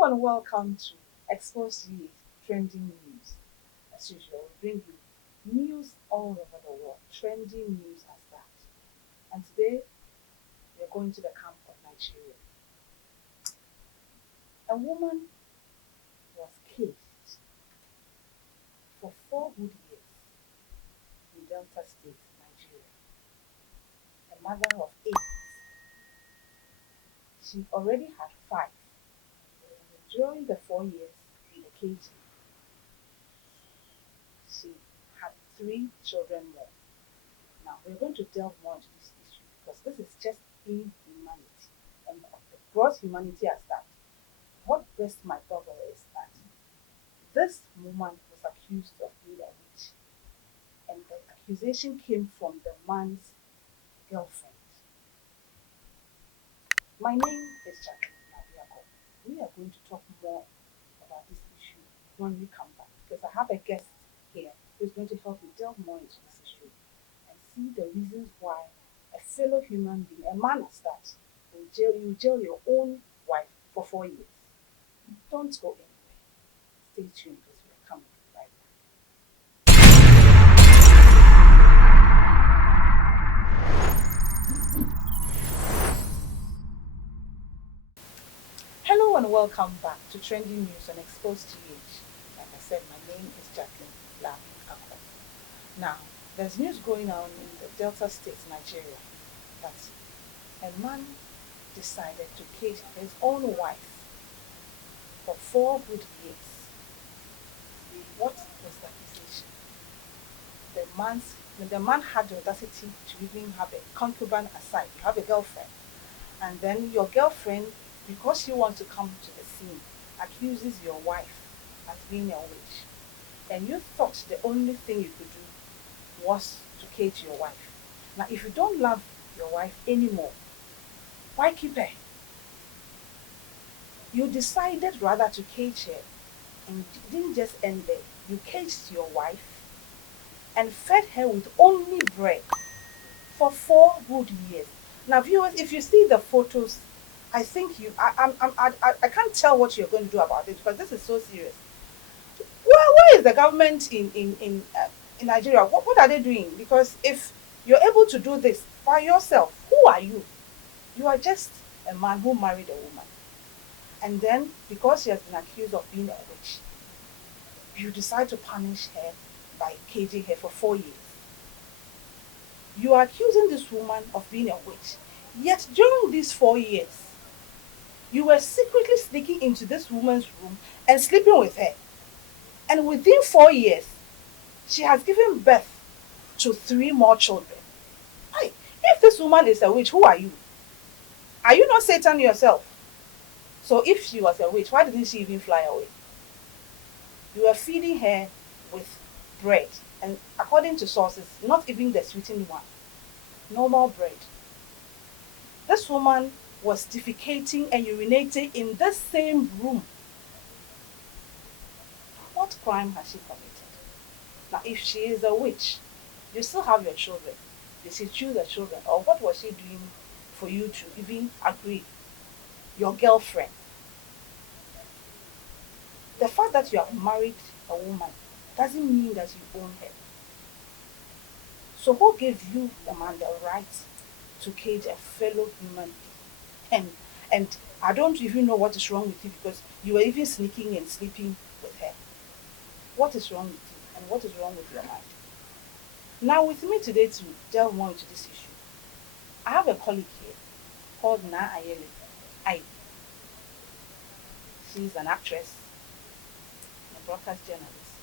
Hello and welcome to 𝐋ocks Trending News. As usual, we bring you news all over the world, trending news as that. And today, we are going to the camp of Nigeria. A woman was caged for 4 good years in Delta State, Nigeria. A mother of 8. She already had 5. During the 4 years in the cage, she had 3 children more. Now, we're going to delve more into this issue because this is just inhumanity and the gross humanity as that. What burst my bubble is that this woman was accused of being a witch, and the accusation came from the man's girlfriend. My name is Jacqueline. We are going to talk more about this issue when we come back because I have a guest here who is going to help me delve more into this issue and see the reasons why a fellow human being, a man as that, you jail your own wife for 4 years. Don't go anywhere. Stay tuned because we're coming right back. Hello and welcome back to Trending News on 𝐋ocks. Like I said, my name is Jacqueline ℂage. Now, there's news going on in the Delta State, Nigeria, that a man decided to cage his own wife for 4 good years. What was the accusation? The man had the audacity to even have a concubine aside. You have a girlfriend, and then your girlfriend, because she wants to come to the scene, accuses your wife as being a witch. And you thought the only thing you could do was to cage your wife. Now, if you don't love your wife anymore, why keep her? You decided rather to cage her, and it didn't just end there. You caged your wife and fed her with only bread for 4 good years. Now, viewers, if you see the photos, I think I can't tell what you're going to do about it because this is so serious. Where is the government in Nigeria? What are they doing? Because if you're able to do this by yourself, who are you? You are just a man who married a woman. And then, because she has been accused of being a witch, you decide to punish her by caging her for 4 years. You are accusing this woman of being a witch. Yet during these 4 years, you were secretly sneaking into this woman's room and sleeping with her. And within 4 years, she has given birth to 3 more children. Hey, if this woman is a witch, who are you? Are you not Satan yourself? So if she was a witch, why didn't she even fly away? You were feeding her with bread, and according to sources, not even the sweetened one, normal bread. This woman was defecating and urinating in this same room. What crime has she committed? Now, if she is a witch, you still have your children. Did she choose the children? Or what was she doing for you to even agree? Your girlfriend. The fact that you have married a woman doesn't mean that you own her. So who gave you, the man, the right to cage a fellow human being? And I don't even know what is wrong with you because you were even sneaking and sleeping with her. What is wrong with you and what is wrong with your mind? Now with me today to delve more into this issue, I have a colleague here called ℂage. She's an actress and a broadcast journalist.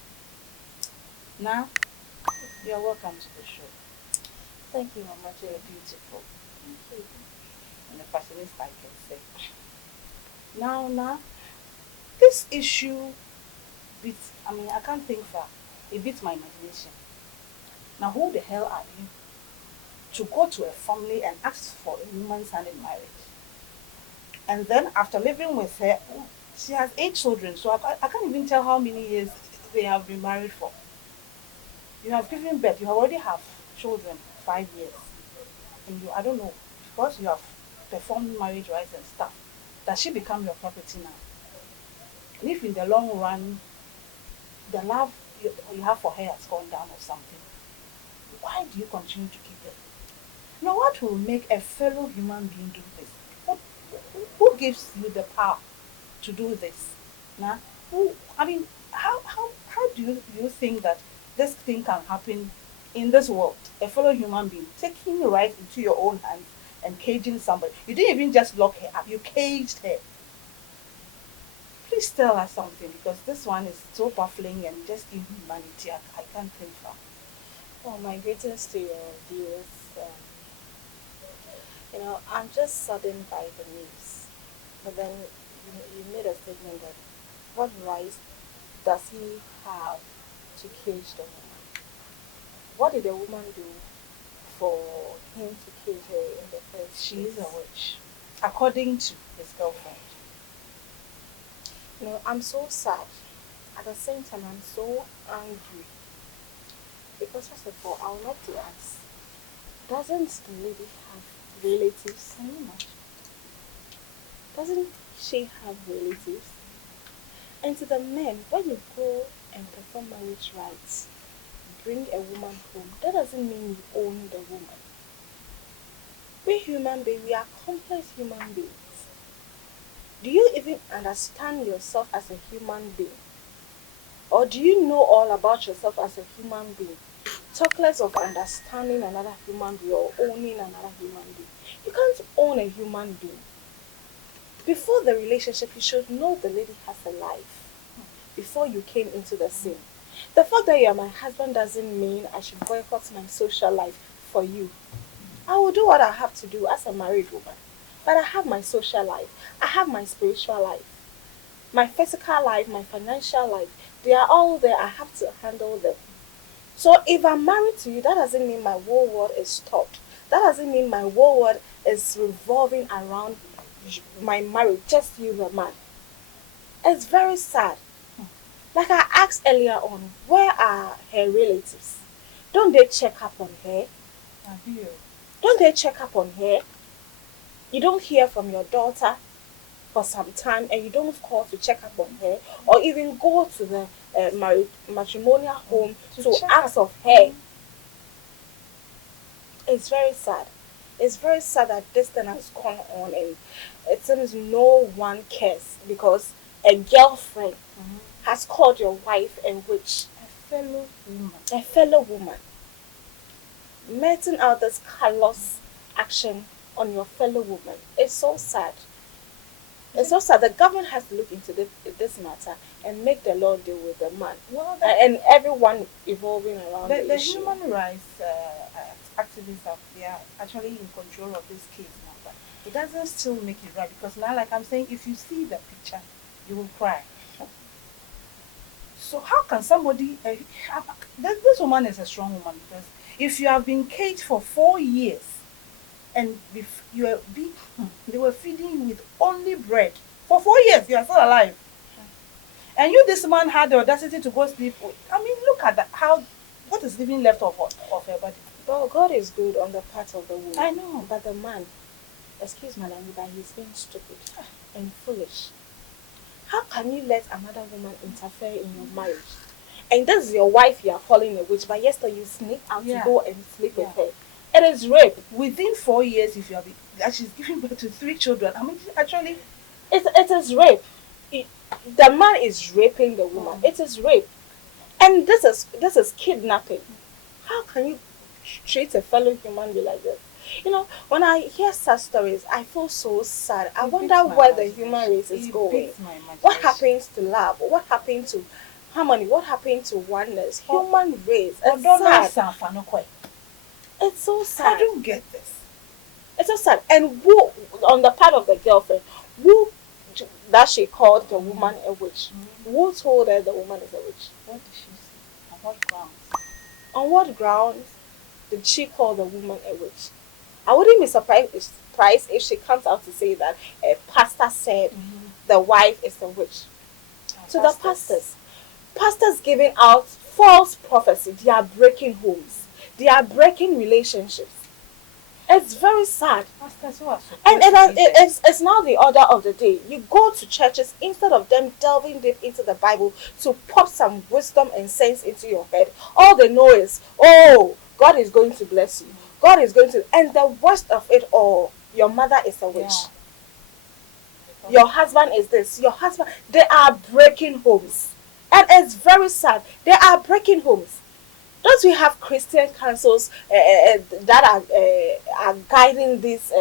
Now, you're welcome to the show. Thank you, Mama You're Jane. beautiful Thank you. and a fashionista, I can say. Now, this issue beats, I can't think far. It beats my imagination. Now, who the hell are you to go to a family and ask for a woman's hand in marriage? And then after living with her, she has 8 children, so I can't even tell how many years they have been married for. You have given birth, you already have children, 5 years. And I don't know, because you have performed marriage rites and stuff, does she become your property now? And if in the long run, the love you have for her has gone down or something, why do you continue to keep it? Now, what will make a fellow human being do this? What, who gives you the power to do this? Nah? Who, I mean, how do you think that this thing can happen in this world? A fellow human being taking right into your own hands and caging somebody. You didn't even just lock her up, you caged her. Please tell us something because this one is so baffling and just inhumanity. I can't think far. Oh, my greetings to your viewers. I'm just saddened by the news. But then you made a statement that what right does he have to cage the woman? What did the woman do for him to cage her in the first She is a place? witch, according to his girlfriend. I'm so sad. At the same time, I'm so angry. Because first of all, I would like to ask, doesn't the lady have relatives? Can you imagine? Doesn't she have relatives? And to the men, when you go and perform marriage rites, bring a woman home, that doesn't mean you own the woman. We human beings, we are complex human beings. Do you even understand yourself as a human being? Or do you know all about yourself as a human being? Talk less of understanding another human being or owning another human being. You can't own a human being. Before the relationship, you should know the lady has a life before you came into the scene. The fact that you are my husband doesn't mean I should boycott my social life for you. I will do what I have to do as a married woman. But I have my social life. I have my spiritual life. My physical life, my financial life. They are all there. I have to handle them. So if I'm married to you, that doesn't mean my whole world is stopped. That doesn't mean my whole world is revolving around my marriage, just you, the man. It's very sad. Like I asked earlier on, where are her relatives? Don't they check up on her? Have you? Don't they check up on her? You don't hear from your daughter for some time and you don't call to check up on her or even go to the matrimonial home to ask of her. It's very sad. It's very sad that this thing has gone on and it seems no one cares because a girlfriend has called your wife a witch. A fellow woman. Meting out this callous action on your fellow woman. It's so sad. It's so sad. The government has to look into this matter and make the law deal with the man. Well, and everyone evolving around the issue. human rights activists they are actually in control of this case now, but it doesn't still make it right because now, like I'm saying, if you see the picture, you will cry. So how can somebody? This woman is a strong woman because if you have been caged for 4 years and they were feeding you with only bread for 4 years, you are still alive. And this man had the audacity to go sleep. I mean, look at that. What is even left of her body? Well, God is good on the part of the woman. I know. But the man, excuse my language, but he's being stupid and foolish. How can you let another woman interfere in your marriage? And this is your wife you are calling a witch, but yesterday you sneak out to go and sleep with her. It is rape. Within 4 years, if you have she's giving birth to 3 children. I mean, actually, it is rape. The man is raping the woman. It is rape, and this is kidnapping. How can you treat a fellow human being like this? When I hear such stories, I feel so sad. I wonder where the human race is going. What happens to love? What happened to harmony? What happened to oneness? Human race. It's sad. It's so sad. I don't get this. It's so sad. And who, on the part of the girlfriend, who that she called the woman a witch? Who told her the woman is a witch? What did she say? On what grounds? On what grounds did she call the woman a witch? I wouldn't be surprised if she comes out to say that a pastor said the wife is a witch. To the pastors giving out false prophecy. They are breaking homes. They are breaking relationships. It's very sad. Pastors who are supposed And to be there. it's now the order of the day. You go to churches instead of them delving deep into the Bible to pop some wisdom and sense into your head. All they know is, oh, God is going to bless you. God is going to, and the worst of it all, your mother is a witch. Yeah. Your husband is this. Your husband, they are breaking homes. And it's very sad. They are breaking homes. Don't we have Christian councils that are guiding these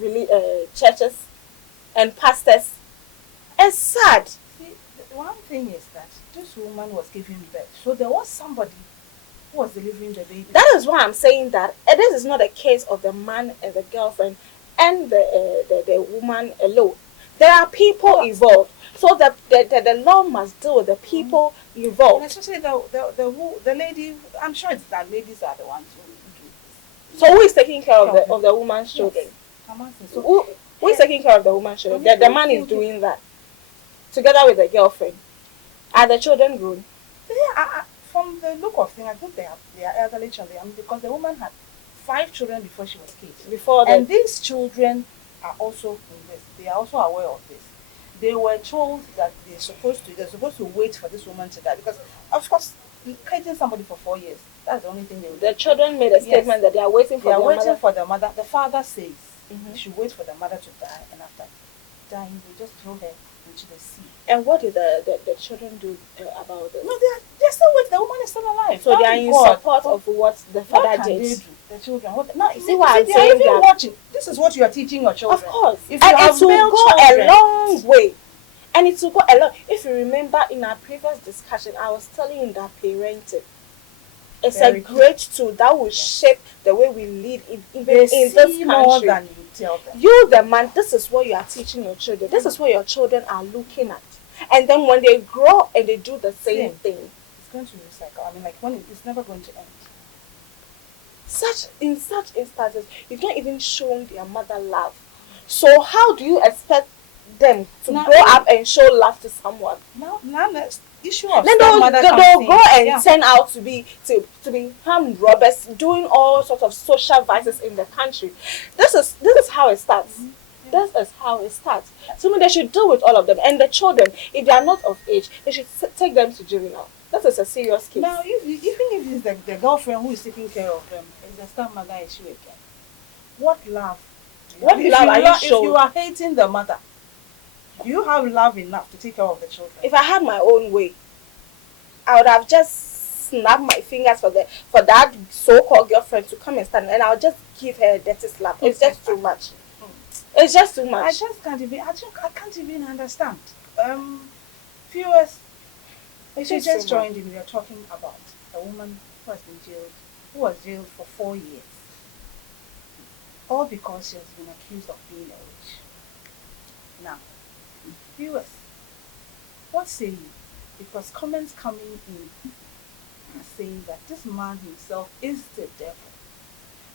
really churches and pastors? It's sad. See, the one thing is that this woman was giving birth, so there was somebody who was delivering the baby. That is why I'm saying that this is not a case of the man and the girlfriend and the woman alone. There are people involved. So the law must deal with the people And involved. especially the lady. I'm sure it's that ladies are the ones who do this. So who is taking care of the woman's children? Yes. I'm asking. So Who is taking care of the woman's children? The man is doing that together with the girlfriend. Are the children grown? from the look of things, I think they are elderly children. I mean, because the woman had 5 children before she was caged. And these children are also in this. They are also aware of this. They were told that they're supposed to wait for this woman to die, because of course caging somebody for 4 years, that's the only thing they would do. The children made a statement that they are waiting for They are their waiting mother. for the mother. The father says they should wait for the mother to die, and after dying they just throw her into the sea. And what did the children do about this? No, they're still with the woman is still alive. So they are in support of what the What father can did. they do? The children. Now, See what I'm they saying? are even That, watching. This is what you are teaching your children. of course. If you And have it will male go children, a long way. And it will go a long. If you remember in our previous discussion, I was telling you that parenting is Very a great tool that will shape the way we live even they in see this more country. than you tell them. You, the man, this is what you are teaching your children. This is what your children are looking at. And then when they grow and they do the same thing, It's going to recycle. I mean, like, it's never going to end. in such instances, you've not even shown their mother love. So how do you expect them to Now, grow up and show love to someone? Now next issue of Then stepmother they'll comes in. go and Yeah. turn out to be armed robbers, doing all sorts of social vices in the country. This is how it starts. This is how it starts. So they should deal with all of them. And the children, if they are not of age, they should take them to juvenile. That is a serious case. Now, even if it's the girlfriend who is taking care of them, it's the stepmother issue again. What love? What If love are you If showing? you are hating the mother, do you have love enough to take care of the children? If I had my own way, I would have just snapped my fingers for that so-called girlfriend to come and stand, and I'll just give her a dirty slap. It's just too much. It's just too much. I can't even understand. Viewers, if you just joined in, we are talking about a woman who was jailed for 4 years. All because she has been accused of being a witch. Now, viewers, what say you? Because comments coming in are saying that this man himself is the devil.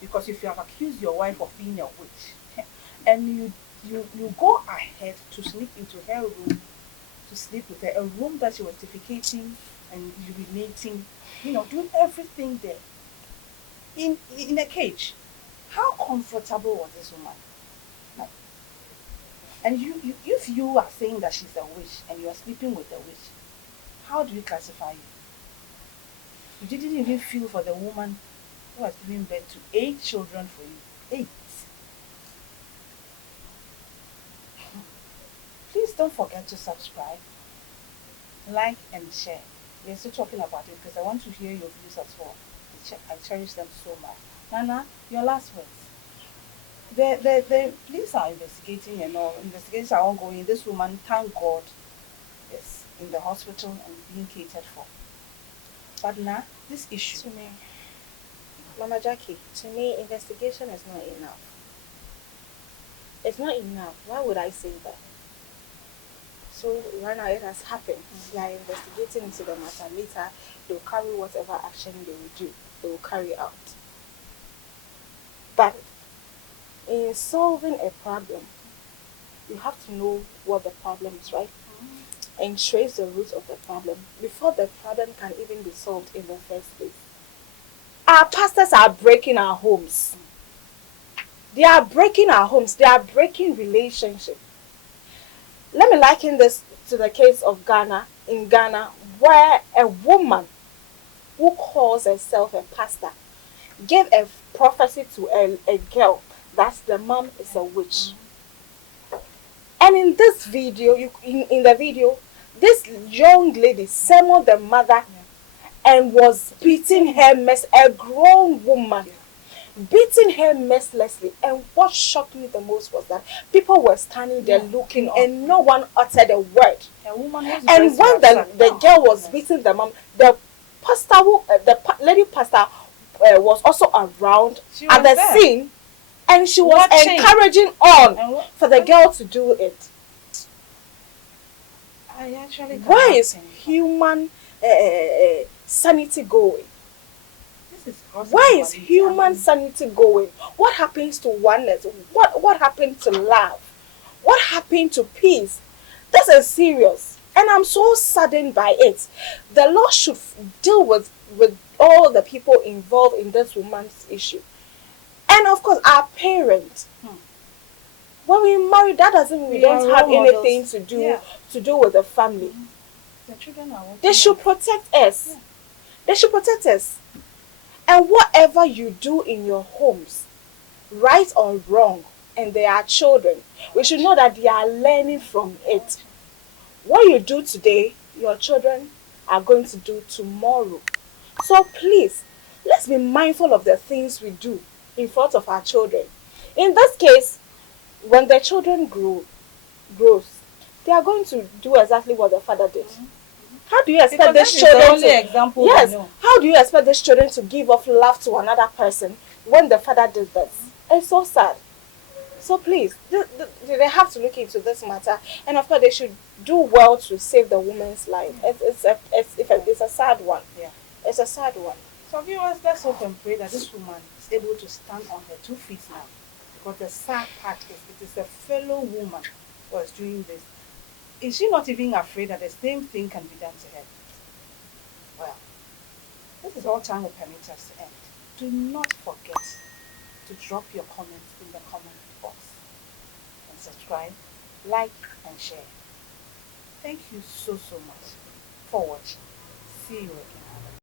Because if you have accused your wife of being a witch, and you go ahead to sneak into her room to sleep with her, a room that she was defecating and urinating, doing everything there in a cage. How comfortable was this woman? Like, and if you are saying that she's a witch and you are sleeping with a witch, how do you classify you? You didn't even feel for the woman who has given birth to 8 children for you. 8. Please don't forget to subscribe, like, and share. We're still talking about it because I want to hear your views as well. I cherish them so much. Nana, your last words. The police are investigating and all. Investigations are ongoing. This woman, thank God, is in the hospital and being catered for. But now, this issue. To me, Mama Jackie, to me, investigation is not enough. It's not enough. Why would I say that? So right now it has happened. They are investigating into the matter. Later, they will carry whatever action they will do. They will carry out. But in solving a problem, you have to know what the problem is, right? And trace the root of the problem before the problem can even be solved in the first place. Our pastors are breaking our homes. They are breaking our homes. They are breaking relationships. Let me liken this to the case of Ghana. In Ghana, where a woman who calls herself a pastor gave a prophecy to a girl that the mom is a witch. And in this video, in the video, this young lady summoned the mother and was beating her a grown woman, beating her mercilessly. And what shocked me the most was that people were standing there looking and no one uttered a word. And when the girl was beating the mom, the pastor, lady pastor was also around at the scene, and she was encouraging on for the girl to do it. Where is human sanity going? Where is human sanity going? What happens to oneness? What happened to love? What happened to peace? This is serious, and I'm so saddened by it. The law should deal with all the people involved in this woman's issue, and of course our parents. When we marry, that doesn't mean we don't have anything to do with the family. The children are they should protect us. Yeah. They should protect us. And whatever you do in your homes, right or wrong, and they are children, we should know that they are learning from it. What you do today, your children are going to do tomorrow. So please, let's be mindful of the things we do in front of our children. In this case, when the children grows, they are going to do exactly what the father did. How do you expect these children to? How do you expect these children to give off love to another person when the father did this? It's so sad. So please, they have to look into this matter, and of course they should do well to save the woman's life. It's a sad one. Yeah, it's a sad one. So viewers, let's hope and pray that this woman is able to stand on her 2 feet now. Because the sad part is, it is a fellow woman who is doing this. Is she not even afraid that the same thing can be done to her? Well, this is all time will permit us to end. Do not forget to drop your comments in the comment box. And subscribe, like, and share. Thank you so much for watching. See you again.